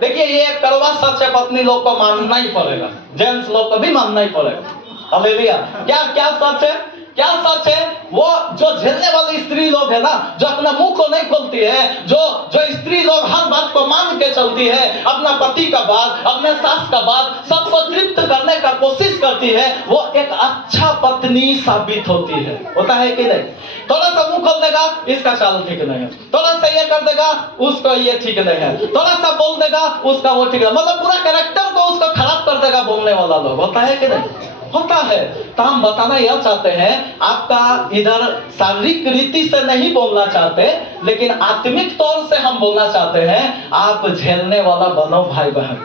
देखिए ये कड़वा सच है, पत्नी लोग को मानना ही पड़ेगा, जेंट्स लोग को भी मानना ही पड़ेगा। हालेलुया। क्या सच है? क्या सच है? वो जो झेलने वाली स्त्री लोग है ना, जो अपना मुंह को नहीं खोलती है, जो स्त्री लोग हर बात को मान के चलती है, अपना पति का बात, अपने सास का बात, सबको तृप्त करने का कोशिश करती है, वो एक अच्छा पत्नी साबित होती है। होता है कि नहीं? थोड़ा सा मुंह खोल देगा, इसका चाल ठीक नहीं है, थोड़ा सा ये कर देगा, उसको ये ठीक नहीं है, थोड़ा सा बोल देगा, उसका वो ठीक है, मतलब पूरा कैरेक्टर को उसको खराब कर देगा बोलने वाला लोग। होता है कि नहीं? होता है। तो हम बताना यह चाहते हैं, आपका इधर शारीरिक रीति से नहीं बोलना चाहते, लेकिन आत्मिक तौर से हम बोलना चाहते हैं, आप झेलने वाला बनो भाई बहन।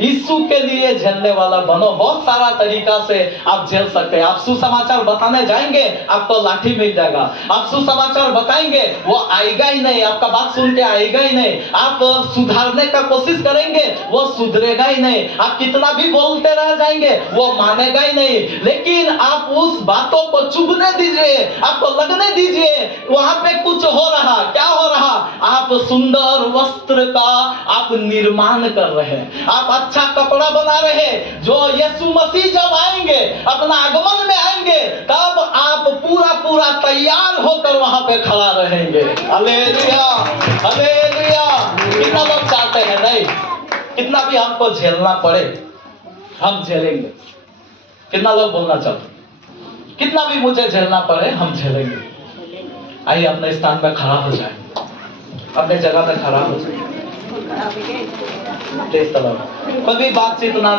यीशु के लिए झेलने वाला बनो। बहुत सारा तरीका से आप झेल सकते हैं। आप सुसमाचार बताने जाएंगे, आपको लाठी मिल जाएगा। आप सुसमाचार बताएंगे, वो आएगा ही नहीं, आपका बात सुन के आएगा ही नहीं। आप सुधारने का कोशिश करेंगे, वो सुधरेगा ही नहीं। आप कितना भी बोलते रह जाएंगे, वो मानेगा ही नहीं। लेकिन आप उस बातों को चुभने दीजिए, आपको लगने दीजिए वहां पे कुछ हो रहा। क्या हो रहा? आप सुंदर वस्त्र का आप निर्माण कर रहे हैं, आप अच्छा कपड़ा बना रहे हैं। जो यीशु मसीह जब आएंगे, अपना आगमन में आएंगे, तब आप पूरा पूरा तैयार होकर वहां पे खड़ा रहेंगे। Hallelujah, hallelujah. कितना लोग चाहते हैं? नहीं, कितना भी हमको झेलना पड़े हम झेलेंगे। कितना लोग बोलना चाहते? कितना भी मुझे झेलना पड़े हम झेलेंगे। आइए अपने स्थान पे खड़ा हो जाए, अपने जगह पे खड़ा हो जाए। कभी बातचीत ना